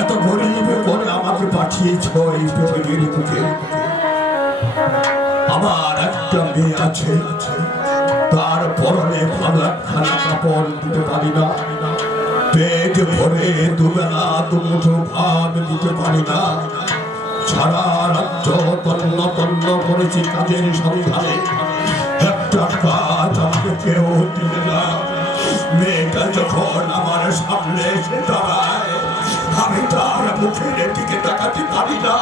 এত গরিব করে আমাকে পাঠিয়েছ এই পৃথিবীর বুকে। আমার একটা মেয়ে আছে, তার পরনে ভালো একখানা কাপড় দিতে পারি না। পেট ভরে দুবেলা দুমুঠো ভাত দিতে পারি না। সারা রাজ্য তন্ন তন্ন করেছি কাজের সন্ধানে। একটা কাজ আমাকে কেউ দিলে না। মেয়েটা যখন আমার সামনে এসে দাঁড়ায় আমি তার মুখের দিকে তাকাতে পারি না।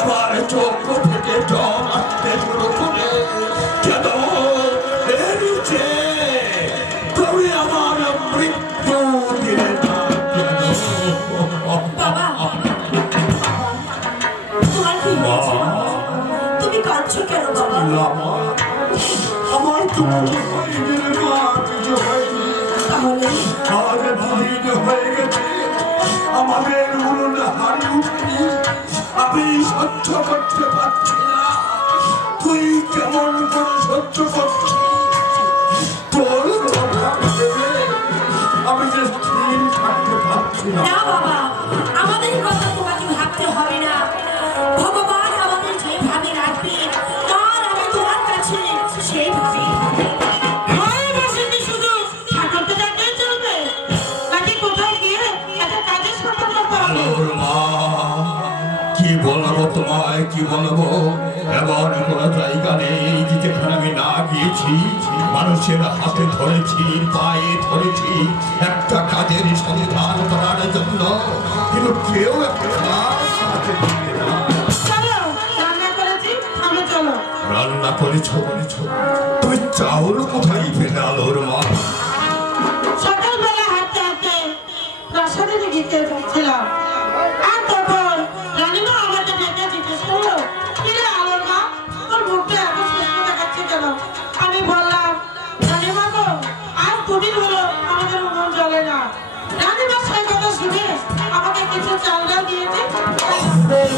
আমার চোখ থেকে জল আসতে শুরু করে কেন? তুমি আমার মৃত্যু দিলে কেন? তুমি কাঁদছো বাবা? আমার তো আজ হয়ে গেছে, আমাদের হাড়ি উঠেনি আমি সহ্য করতে পারছি না। তুই কেমন করে সহ্য করছিস? তোর কথা আমি আমাদের কথা কি বলব তোমায় কি বলব? এমন কোন জায়গা নেই যেখানে আমি না গিয়েছি। মানুষের হাতে ধরেছি পায়ে ধরেছি একটা কাজের সন্ধান করার জন্য। কিন্তু কেউ একটা রান্না করেছি, তুমি চাউল কোথায় পেলে আলোর মা? সকালবেলা প্রাসাদের দিকে আর Bye.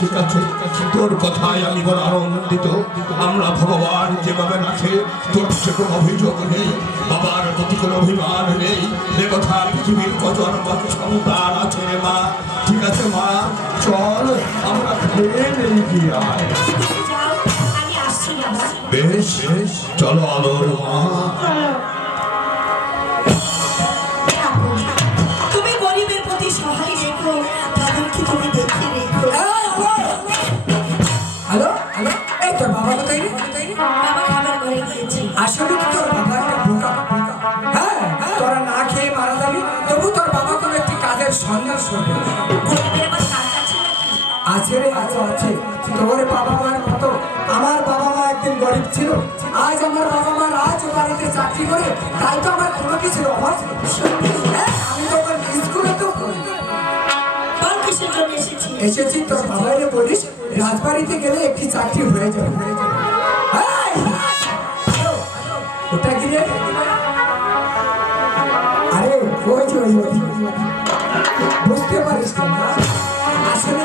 ঠিক আছে। তোর কথায় আমি বড় আনন্দিত। আমরা ভগবান যেভাবে রাখে তোর সে কোনো অভিযোগ নেই। বাবার প্রতি কোনো অভিমান নেই। এ কথা পৃথিবীর কত কত সন্তান আছে রে মা? ঠিক আছে মা চল আমরা খেয়ে নেই কি আয়। বেশ চলো আলোর মা। হ্যালো হ্যালো এই তোর বাবা কোথায় রে? বাবা খাবার ঘরে গিয়েছে আসলে তো তোর বাবা একটা বোকা? হ্যাঁ হ্যাঁ, তোরা না খেয়ে মারা যাবি তবু তোর বাবা কোনো একটি কাজের সন্ধান আছে নাকি? আছে রে আছে আছে। তোর বাবা মার মতো আমার বাবা মা একদিন গরিব ছিল। আজ আমার বাবা মা রাজ বাড়িতে চাকরি করে তাই তো আমার কোনো কিছুর অভাব। এসেছি তোর বাবাইরে বলিস, রাজবাড়িতে গেলে একটি চাকরি হয়ে যাবে। ওটা কি রে? আরে, ওই যে ওই। বুঝতে পারিস না? আসলে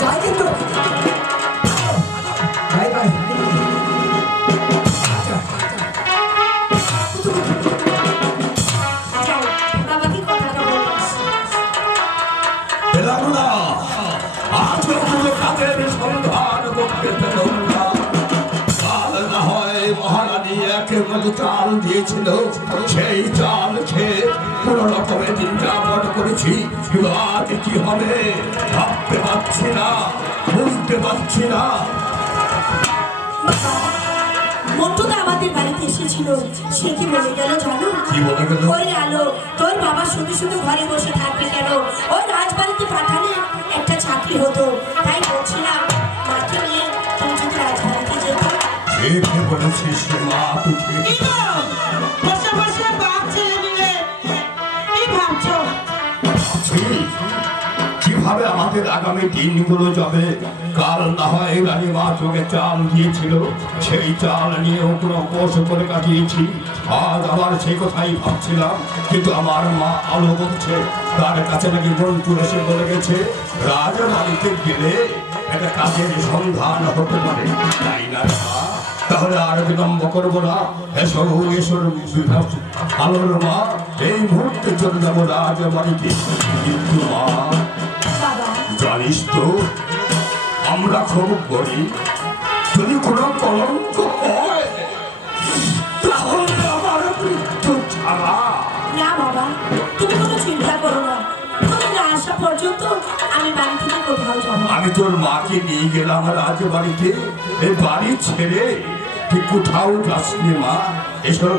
যাই কিন্তু মহারানী একের মতো চাল দিয়েছিল সেই করেছি কিন্তু আজ কি হবে? ভাবতে পারছি না বুঝতে পারছি না। মন্টুদা আমাদের বাড়িতে এসেছিল। সে কি বলে গেল জানো? কি বলে গেল? ওই আলো তোর বাবা শুধু শুধু ঘরে বসে থাকবে কেন? ওই রাজবাড়িতে পাঠালে একটা চাকরি হতো। তাই বলছিলাম মাকে নিয়ে তুমি যদি রাজবাড়িতে যেত ঠিকই বলেছিস মা তুই কীভাবে আমাদের আগামী দিনগুলো যাবে? কাল না হয় রানী মা চোখে চাল দিয়েছিল, সেই চাল নিয়ে কোনো কোষ করে কাটিয়েছি। আজ আবার সেই কথাই ভাবছিলাম, কিন্তু আমার মা আলো বলছে তার কাছে নাকি মন্টু এসে বলে গেছে, রাজবাড়িতে গেলে একটা কাজের সন্ধান হতে পারে। তাই না? তাহলে আর বিলম্ব করব না। এসো এসো আলোর মা এই মুহূর্তে চলে যাব রাজবাড়িতে। কিন্তু মা জানিস তো আমরা খুব গরিব। যদি কোনো কলঙ্ক হয় তাহলে আমার মৃত্যু ছাড়া। না বাবা তুমি কোনো চিন্তা করো না। আমি তোর মাকে নিয়ে গেলাম রাজবাড়িতে। এই বাড়ি ছেড়ে তুই কোথাও যাসনি মা এসব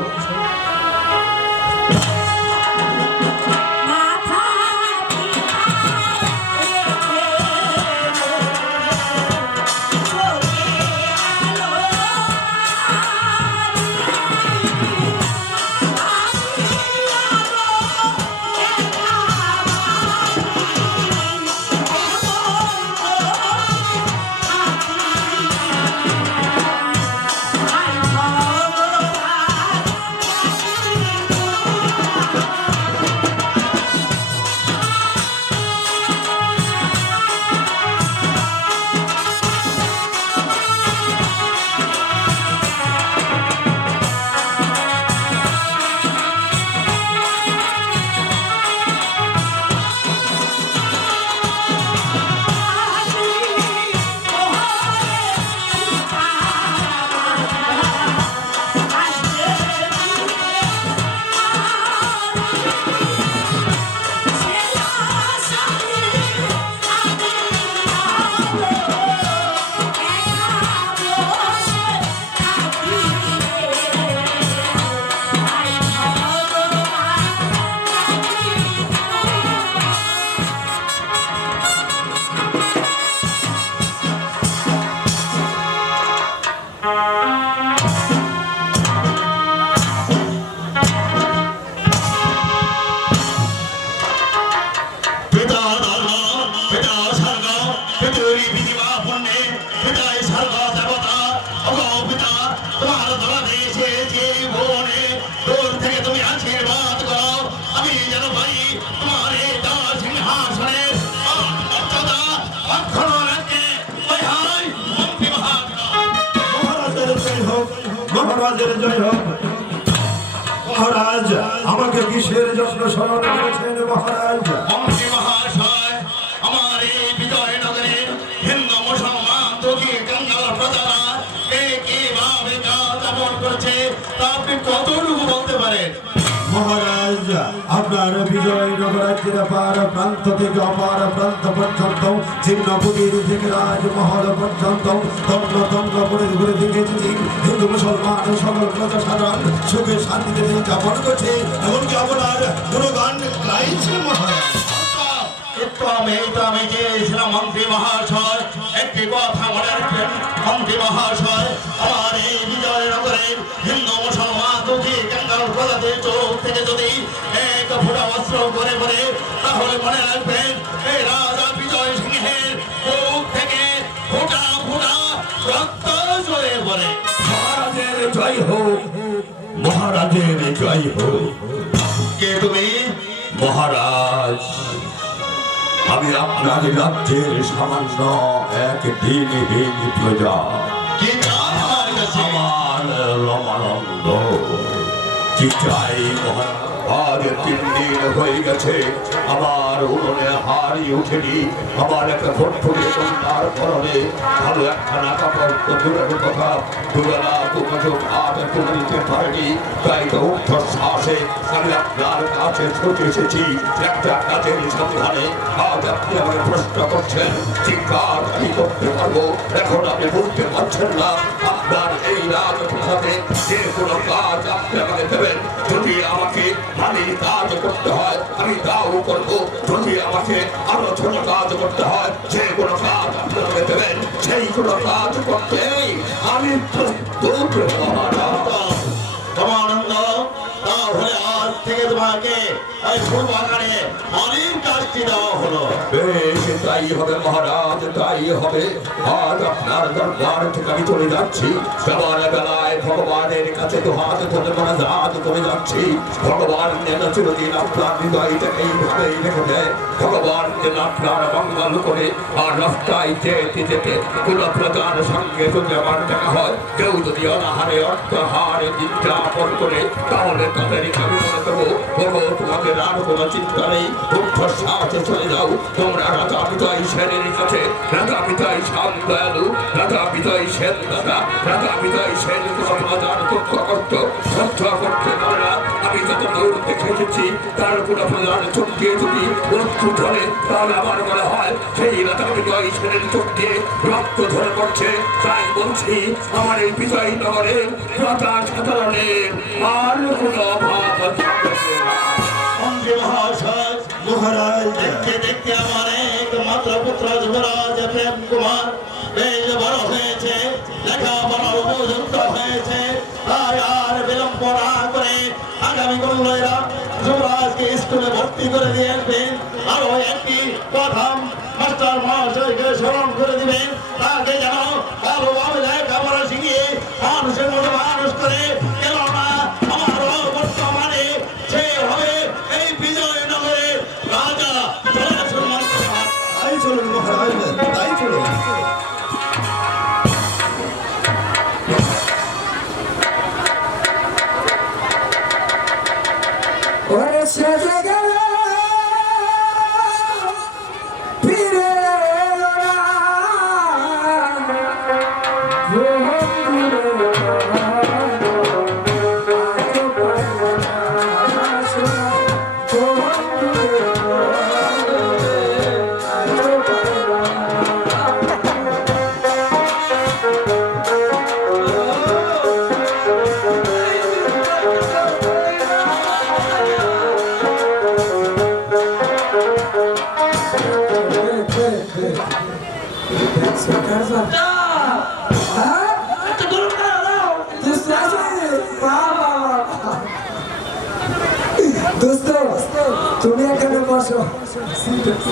প্রান্ত থেকে অপার প্রান্ত পর্যন্ত ছিন্নপুরীর থেকে রাজমহল পর্যন্ত তন্ন ঘুরে দেখেছি হিন্দু, মুসলমান, সকল প্রজা সাধারণ সুখে শান্তিতে যাপন করছে। এমনকি আপনার কোনো গান গাইছে মন্ত্রী মহাশয়। একটি কথা মনে রাখবেন, মন্ত্রী মহাশয়, আমার এই বিজয়নগরের হিন্দু, মুসলমান চোখ থেকে যদি ফোঁটা অস্ত্র করে পড়ে তাহলে মনে রাখবেন এই রাজা বিজয় সিংহের বুক থেকে ফোঁটা ফোঁটা রক্ত ঝরে পড়ে। মহারাজের জয় হোক মহারাজের জয় হোক। কে তুমি? মহারাজ আমি আপনার রাজ্যের সামান্য এক দিনহীন প্রজা। আমার রমানন্দ কি চাই মহারাজ? আজ তিন দিন হয়ে গেছে। আমার উনুনে হাড়ি উঠেনি। আমার একটা ফুটফুটে তার পরনে ভালো একখানা কাপড় দূরের কথা। দুবেলা তুলে দিতে পারেনি। তাই তো আমি আপনার কাছে ছুটে এসেছি। একটা কাজের সন্ধানে আজ আপনি আমাকে প্রশ্ন করছেন। আমি করতে পারব। এখন আপনি বুঝতে পারছেন না। আপনার এই রাজপ্রসাদে যে কোনো কাজ আপনি আমাকে দেবেন। যদি আমাকে মালির কাজ করতে হয়, আমি তাও করব। যদি আমাকে আরও ছোট কাজ করতে হয়, যে কোনো কাজ আপনি আমাকে দেবেন। সেই কোনো কাজ করতেই আমি প্রস্তুত মহারাজ তোমাকে ওই ফুল বাগানে অনেক কাজটি দেওয়া হলো। বেশ, তাই হবে মহারাজ, তাই হবে। আজ আপনার দরবার থেকে আমি চলে যাচ্ছি। সবার বেলায় ভগবানের কাছে তো হাত ধরে মহারাজ করে যাচ্ছি। ভগবান যেন চিরদিন আপনার হৃদয়টাকে এইভাবেই রেখে দেয় ভগবান যেন আপনার মঙ্গল করে আর রাস্তায় যেতে যেতে কোন প্রজার সঙ্গে যদি আমার দেখা হয়, কেউ যদি অনাহারে অর্থহারে দিনযাপন করে, তাহলে তাদেরকে আমি মনে করব বলো না আমি যত দূর দেখে এসেছি, তার কোনো প্রজার চোখকে যদি রক্ত ধরে, তাহলে আমার মনে হয় সেই রাজা বিজয় সেনের চোখ দিয়ে রক্ত ধরে পড়ছে। তাই বলছি, আমার এই বিজয় নগরে রাজা সাধারণের আর অভাব উপযুক্ত হয়েছে আর করে আগামী যুবরাজকে স্কুলে ভর্তি করে দিয়ে আরও একটি প্রথম মাস্টার মহাশয়কে স্মরণ করে দিবেন। তাকে যেন ভালোভাবে লেখাপড়া শিখিয়ে মানুষের মতো মানুষ করে। কেননা আমার বর্তমানে সে হবে এই বিজয়নগরে রাজা তাই চলুন তাই চলুন। ওরে সেজে গেল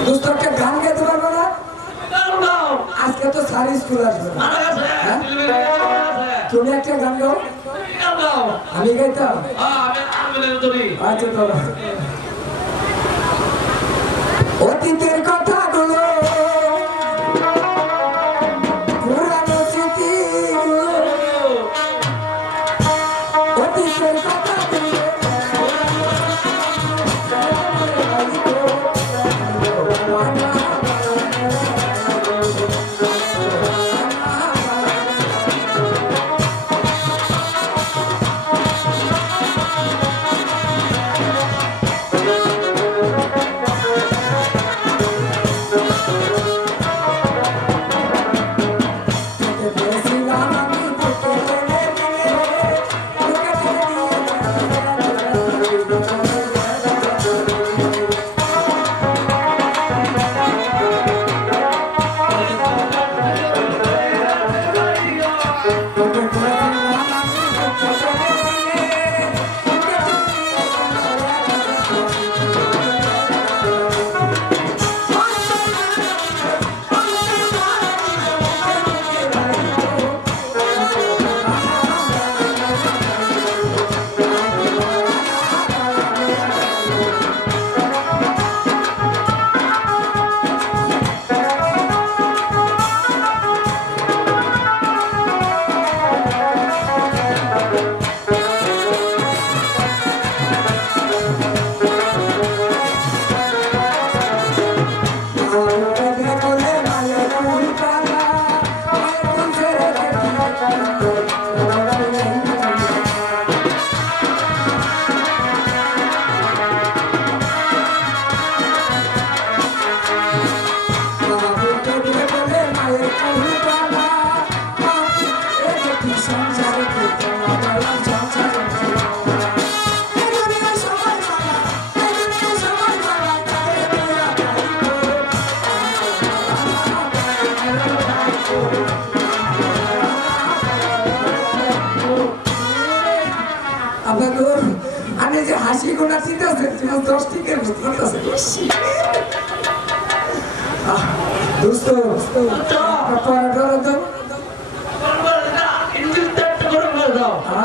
দোস্ত একটা গান গাইতে পারব না আজকে তো সারি স্কুল আসবে। হ্যাঁ? তুমি একটা গান গাও আমি গাইতাম আচ্ছা তবে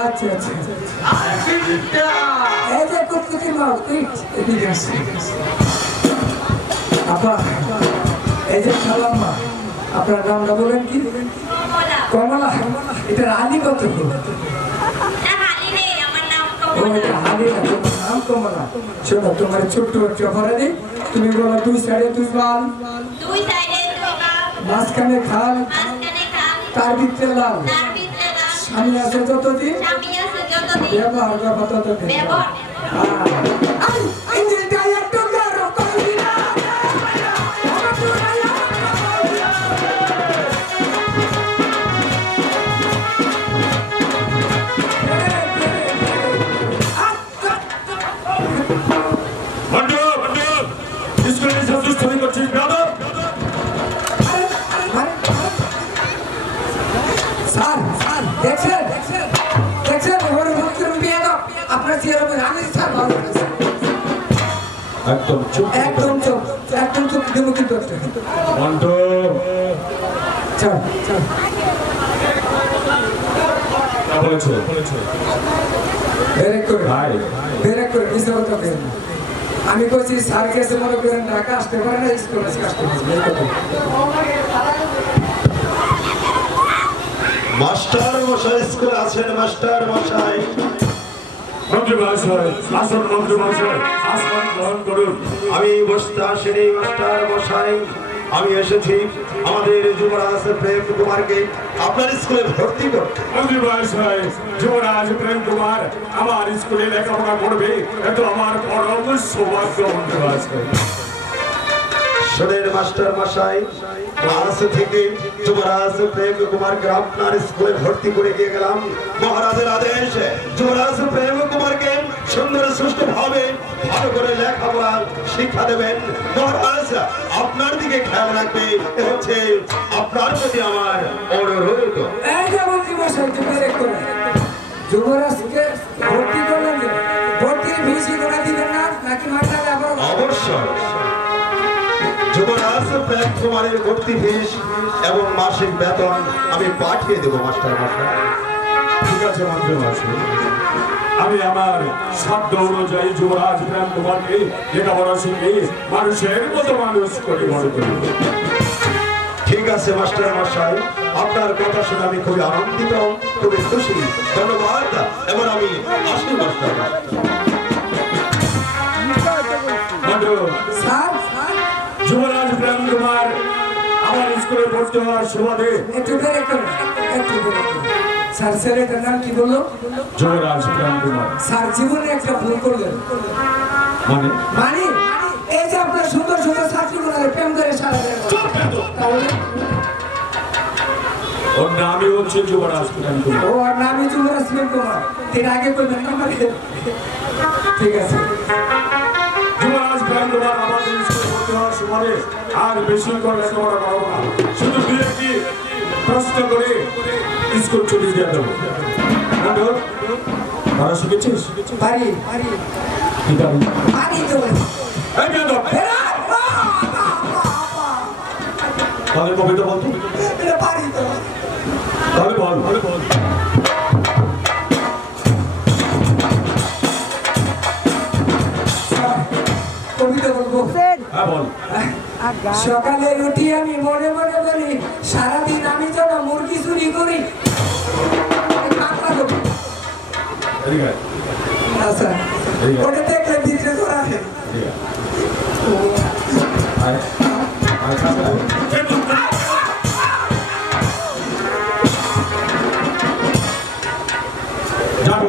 আচ্ছা আচ্ছা। এই যে কুকুরটির মা ইট এদিকে আসে আপা এই যে খালাম্মা আপনার নামটা বলেন কি? কমলা। এটা রানী কত? হালি না তোমার নাম কমলা। শোনো তোমার ছোট্ট একটা অপরাধী তুমি বলো দুই সাইডে দুই বাল। মাঝখানে খাল তার ভিতরে লাল। স্বামী আছে যতদিন আছে যতদিন ব্যবহার একদম চুপ একদম চুপ একদম চুপ দেবো কিন্তু একটা। চল চল বলেছ বলেছ। ব্রেক করে ভাই। ব্রেক করে মিশে কথা বের আমি বলছি স্যার কেসে মনে করেন ঢাকা আসতে পারে না স্কুল আসতে আসতে পারে মাস্টার মশাই স্কুলে আছেন মাস্টার মশাই। মন্ত্রী মহাশয় আসন মন্ত্রী মহাশয় আমি মশাই, আমি এসেছি আমাদের যুবরাজ প্রেম কুমারকে আপনার স্কুলে ভর্তি করতে। মন্ত্রী মহাশয় যুবরাজ প্রেম কুমার, আমার স্কুলে লেখাপড়া করবে এত আমার পরম সৌভাগ্য মন্ত্রী শোনেন মাস্টার মশাই আজ থেকে যুবরাজ প্রেম কুমারকে আপনার স্কুলে ভর্তি করে দিয়ে গেলাম। মহারাজের আদেশ যুবরাজ প্রেম কুমারকে সুন্দর সুষ্ঠু ভাবে ভালো করে লেখাপড়া শিক্ষা দেবেন। মহারাজ আপনার দিকে খেয়াল রাখবে হচ্ছে আপনার প্রতি আমার অনুরোধ। যুবরাজকে ভর্তি করলেন ভর্তির ফিস করে দিবেন না নাকি মাঠটা আবার অবশ্যই। প্রেম কুমারের ভর্তি ফিস এবং মাসিক বেতন আমি পাঠিয়ে দেবো মাস্টার মশাই। ঠিক আছে মন্ত্রী মহাশয় আমি আমার সাধ্য অনুযায়ী যুবরাজ প্রেম কুমারকে লেখাপড়া শিখে মানুষের মতো মানুষ করে বড় করি ঠিক আছে মাস্টার মশাই। আপনার কথা শুনে আমি খুবই আনন্দিত খুবই খুশি। ধন্যবাদ। এবার আমি আসি মাস্টার। স্যার স্কুলে হওয়ার সুবাদে। একটু একটু স্যার ছেলেটার নাম কি বলল? কুমার স্যার জীবনে একটা ভুল করলেন। মানে? মানে? এই যে আপনার সুন্দর সুন্দর ছাত্রী গুলারে প্রেম করে সারা তাহলে? ওর নামই হচ্ছে যুবরাজ প্রেম কুমার ও আর নামই যুবরাজ প্রেম কুমার এর আগে করবেন না ঠিক আছে। যুবরাজ প্রেম কুমার আমাদের সুবাদে আর বেশি করে লেখাপড়া করাবো না শুধু দুই একটি প্রশ্ন করে স্কুল ছুটি দিয়ে দেবো। পড়া শিখেছিস পারি পারি কি পারি পারি তো এই আ, আ, তাহলে কবিতা বলতো? পারি তো তাহলে বল বল। বল সকালে উঠি আমি মনে মনে বলি সারাদিন আমি যেন মুরগি চুরি করি। আচ্ছা ওটা দেখলে ভিতরে করা এদিকে আয়। আয়, আয়, কাছে আয়। যাব।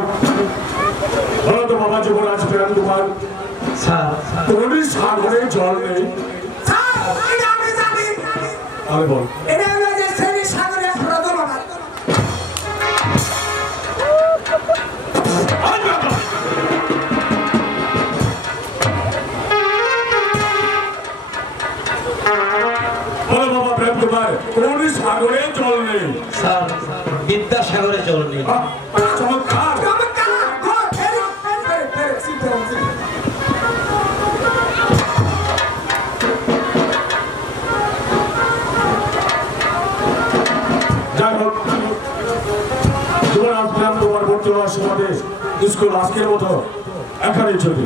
বলো তো বাবা যুবরাজ প্রেম কুমার কোন সাগরে জল নেই। আমি বল। কোন সাগরে জল নেই। স্যার বিদ্যাসাগরে জল নেই। স্কুল আজকের মতো এখানেই চলবে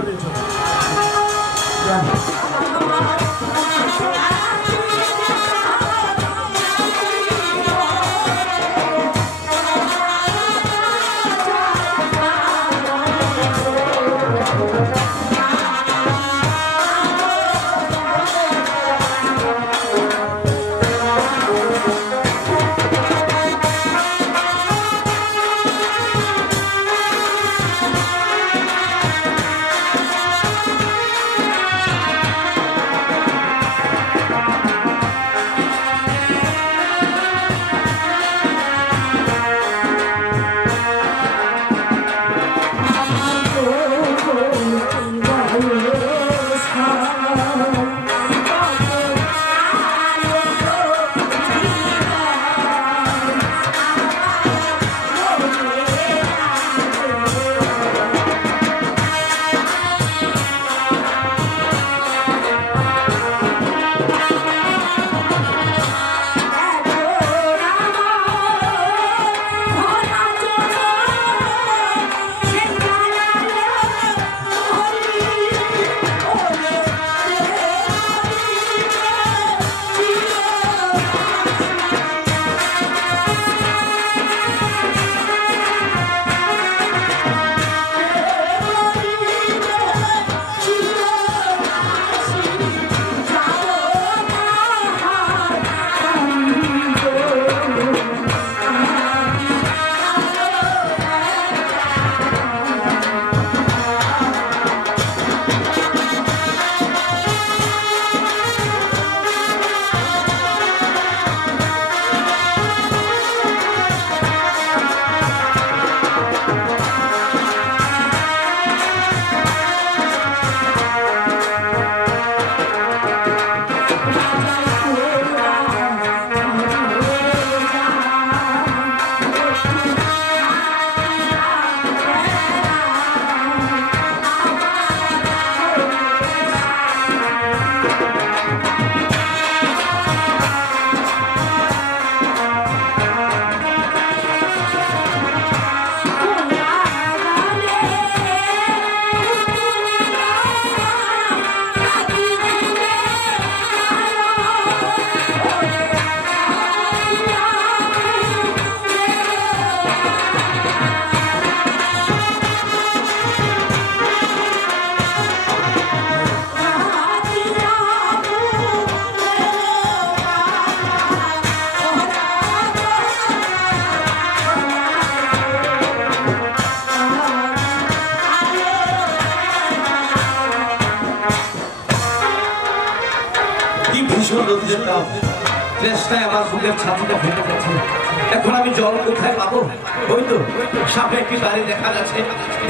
সামনে একটি বাড়ি দেখা যাচ্ছে।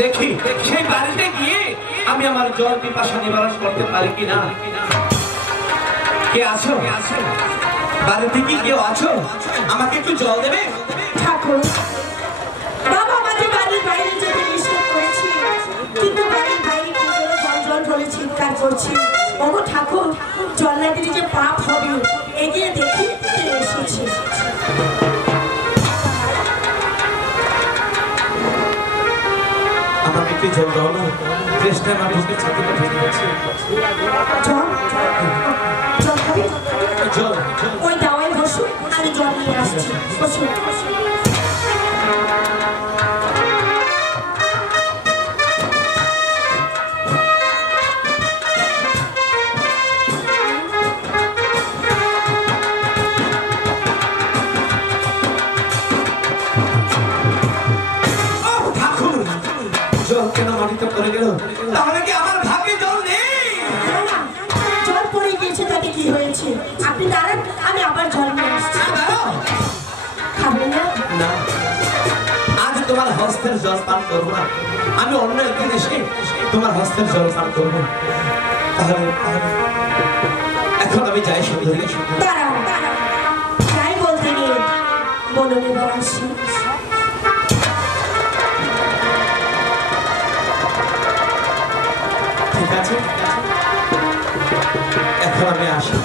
দেখি, সেই বাড়িতে গিয়ে আমি আমার জল পিপাসা নিবারণ করতে পারি কিনা? কে আছো? বাড়িতে কি কেউ আছো? আমাকে একটু জল দেবে? ঠাকুর, বাবা আমাকে বাইরে করেছি। কিন্তু বাড়ির বাইরে কি করে জল চিৎকার করছি? ওগো ঠাকুর, জল না দিলে যে পাপ হবে। এগিয়ে দেখি এসেছে। একটু জল দাও না। চেষ্টায় আমার বুকের ছাতিটা খাবি? জল জল। ওই দাওয়ায় বসুন আমি জল নিয়ে আসছি। বসুন আপনি দাঁড়ান আমি আবার জল নিয়ে আসছি। খাবেন না? না। আজ তোমার হস্তের জল পান করব না। আমি অন্য একদিন এসে তোমার হস্তের জল পান করব। তাহলে এখন আমি যাই সুন্দরী দাঁড়াও যাই বলতে গিয়ে বলুন এবার আসি ঠিক আছে? এখন আমি আসি।